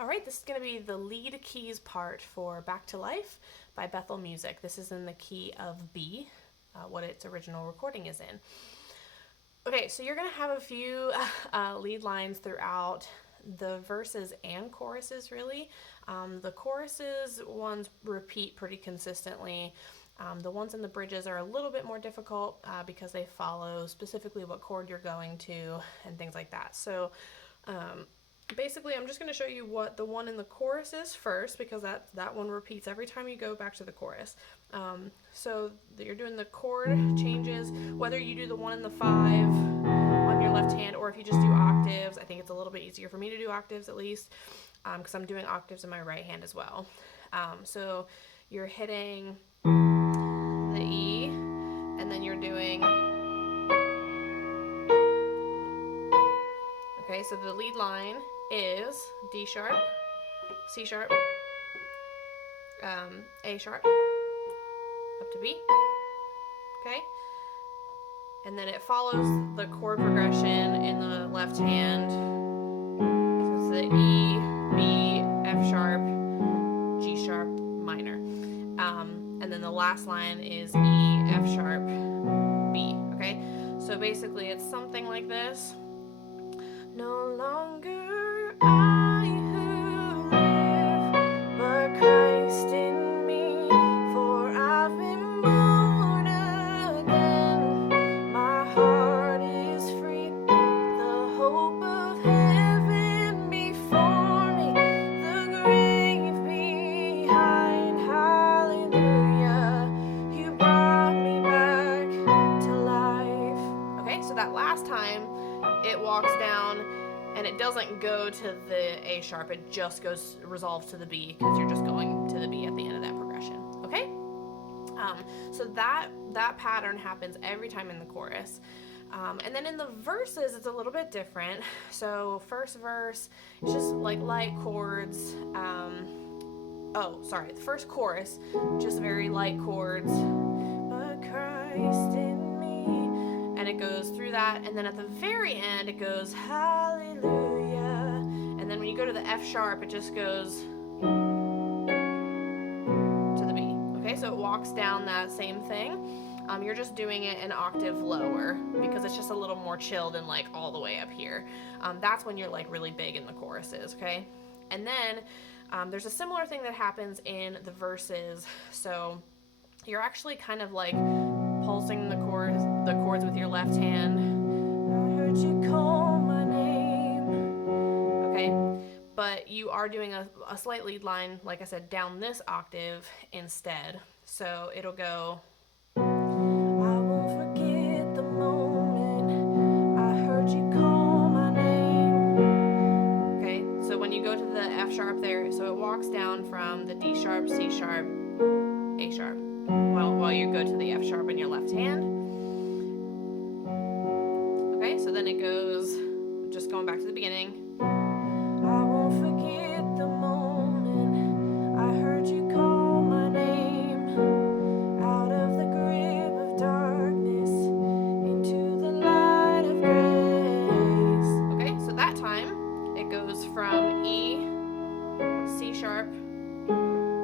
All right, this is going to be the lead keys part for Back to Life by Bethel Music. This is in the key of B, what its original recording is in. Okay, so you're going to have a few lead lines throughout the verses and choruses, really. The choruses ones repeat pretty consistently. The ones in the bridges are a little bit more difficult because they follow specifically what chord you're going to and things like that. So basically, I'm just going to show you what the one in the chorus is first, because that one repeats every time you go back to the chorus. So you're doing the chord changes, whether you do the 1 and the 5 on your left hand, or if you just do octaves. I think it's a little bit easier for me to do octaves, at least, because I'm doing octaves in my right hand as well. So you're hitting the E, and then you're doing... Okay, so the lead line is D sharp, C sharp, A sharp, up to B, okay? And then it follows the chord progression in the left hand. So it's the E, B, F sharp, G sharp, minor. And then the last line is E, F sharp, B, okay? So basically it's something like this. No longer I who live, but Christ in me, for I've been born again. My heart is free, the hope of heaven before me, the grave behind. Hallelujah, you brought me back to life. Okay, so that last time it walks down and it doesn't go to the A sharp, it just resolves to the B, because you're just going to the B at the end of that progression. Okay? So that pattern happens every time in the chorus. And then in the verses, it's a little bit different. So first verse, it's just like light chords. The first chorus, just very light chords. But Christ in me. And it goes through that, and then at the very end it goes hallelujah, and then when you go to the F sharp it just goes to the B. Okay, so it walks down that same thing. You're just doing it an octave lower because it's just a little more chill than like all the way up here. That's when you're like really big in the choruses, okay? And then there's a similar thing that happens in the verses. So you're actually kind of like pulsing the chords with your left hand. I heard you call my name. Okay, but you are doing a slight lead line, like I said, down this octave instead. So it'll go, I won't forget the moment I heard you call my name. Okay, so when you go to the F sharp there, so it walks down from the D sharp, C sharp, A sharp, while you go to the F sharp in your left hand. Okay, so then it goes, just going back to the beginning. I won't forget the moment I heard you call my name, out of the grip of darkness into the light of grace. Okay, so that time it goes from E, C sharp,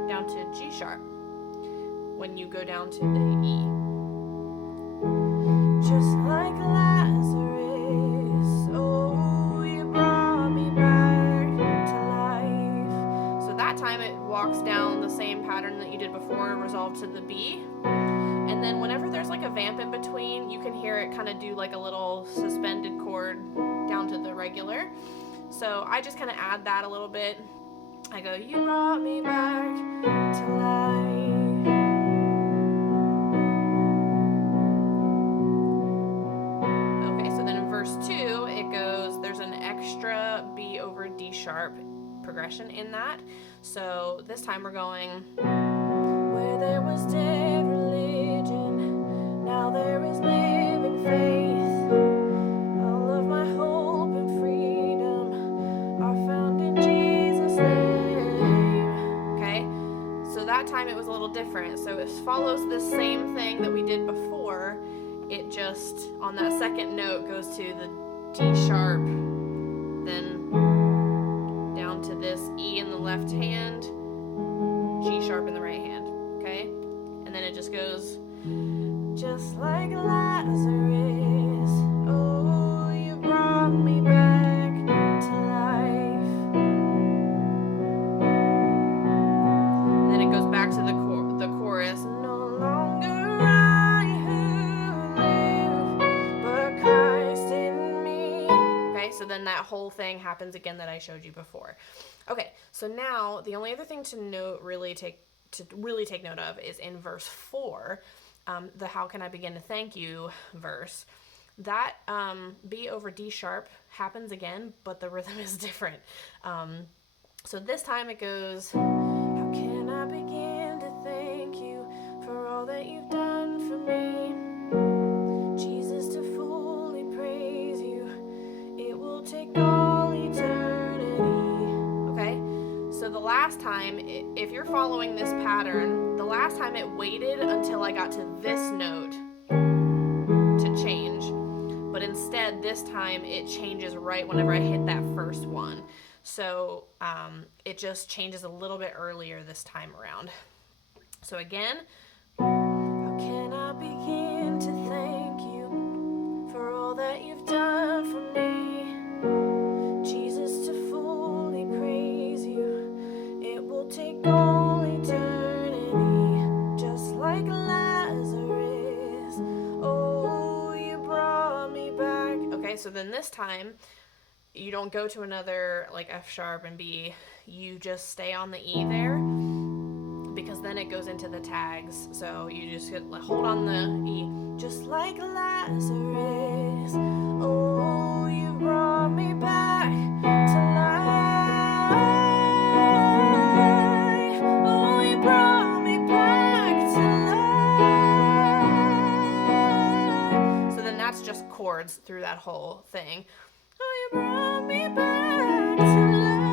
down to G sharp when you go down to the E. Just like Lazarus, oh, you brought me back to life. So that time it walks down the same pattern that you did before, resolved to the B. And then whenever there's like a vamp in between, you can hear it kind of do like a little suspended chord down to the regular. So I just kind of add that a little bit. I go, you brought me back to life. Verse 2, it goes, there's an extra B over D sharp progression in that. So this time we're going, where there was dead religion, now there is living faith. All of my hope and freedom are found in Jesus' name. Okay, so that time it was a little different. So it follows the same thing that we did before. It just, on that second note, goes to the D sharp, then down to the this E in the left hand, G sharp in the right hand, okay? And then it just goes, just like Lazarus, oh, you brought me back to life. And then it goes back to the chorus, no longer I who live, but Christ in me. Okay, so then that whole thing happens again that I showed you before. Okay, so now the only other thing to really take note of is in verse 4, the how can I begin to thank you verse. That B over D sharp happens again, but the rhythm is different. So this time it goes, how can I begin to thank you for all that you've done for me? Jesus, to fully praise you, it will take all eternity. Okay? So the last time, if you're following this pattern, the last time it waited until I got to this note to change. But instead, this time it changes right whenever I hit that first one. So it just changes a little bit earlier this time around. So again, how can I begin to thank you for all that you've done for me? Jesus, to fully praise you, it will take all eternity, just like Lazarus. Oh, you brought me back. Okay, so then this time, you don't go to another like F sharp and B, you just stay on the E there, because then it goes into the tags. So you just hold on the E, just like Lazarus. Oh, you brought me back to life. Oh, you brought me back to life. So then that's just chords through that whole thing. Oh, you brought me back to life.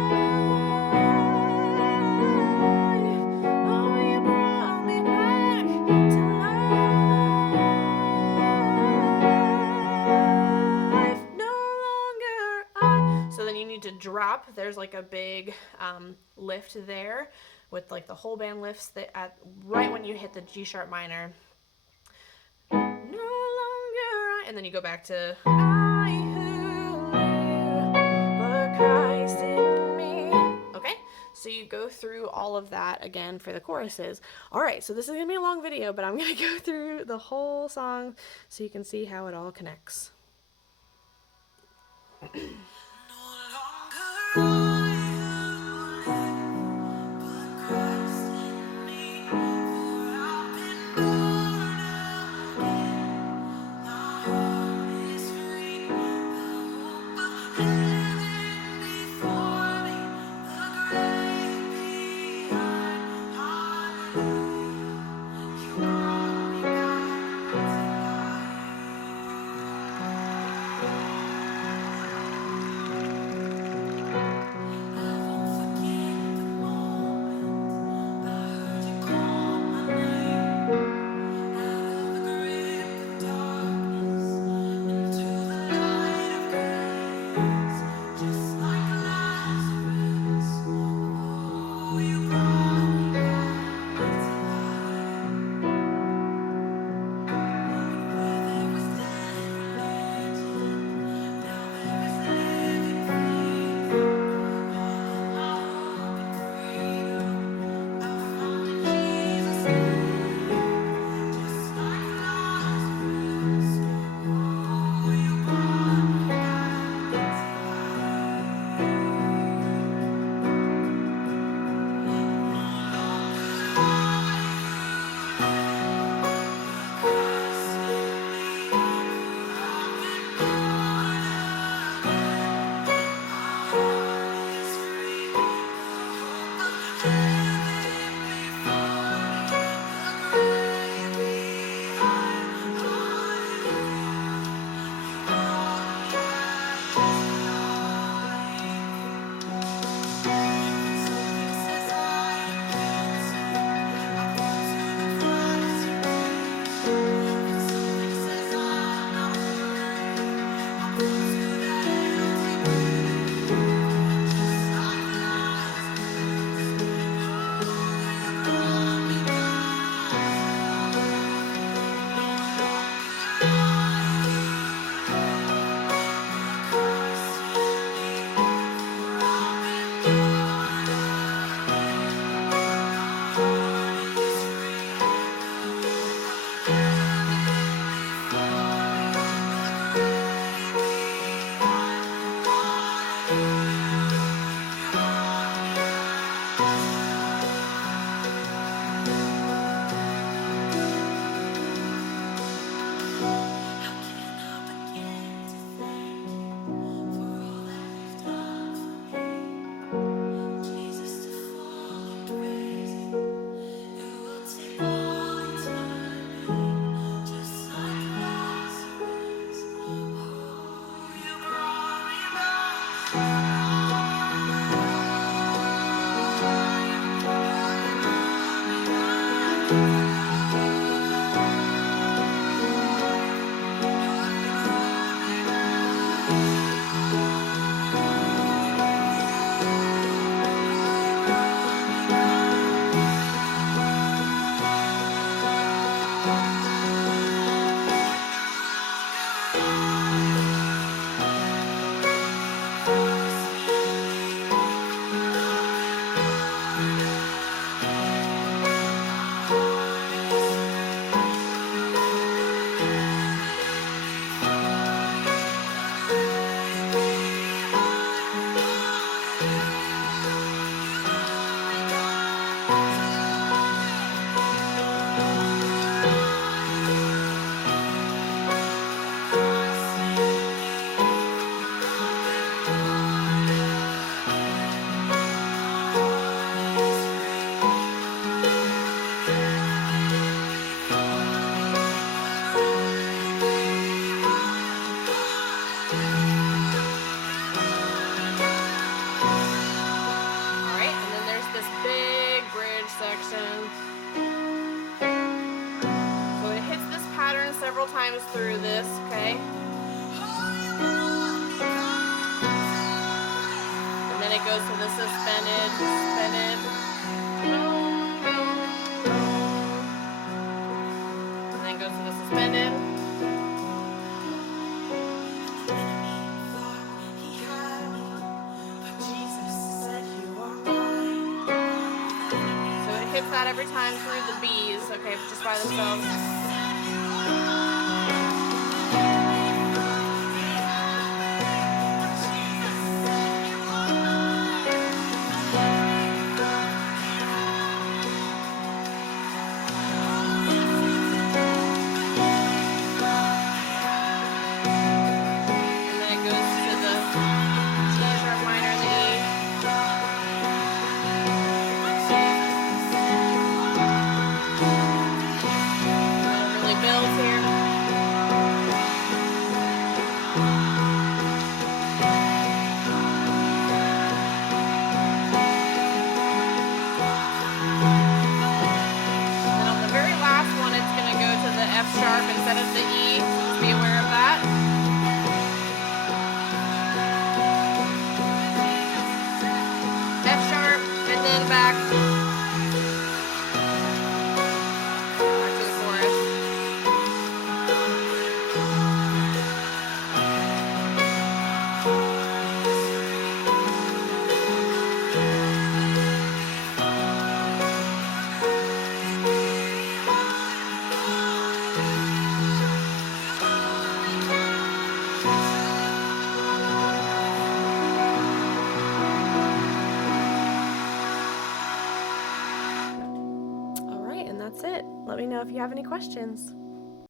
Oh, you brought me back to life. No longer I. So then you need to drop. There's like a big lift there with like the whole band lifts that at right when you hit the G sharp minor. No longer I. And then you go back to I who live, but Christ in me. Okay, so you go through all of that again for the choruses. All right, so this is gonna be a long video, but I'm gonna go through the whole song so you can see how it all connects. suspended, suspended. And then goes to the suspended. So it hits that every time through the B's, okay, just by themselves. F sharp instead of the E, so just be aware of that. F sharp, and then back to the chorus. That's it. Let me know if you have any questions.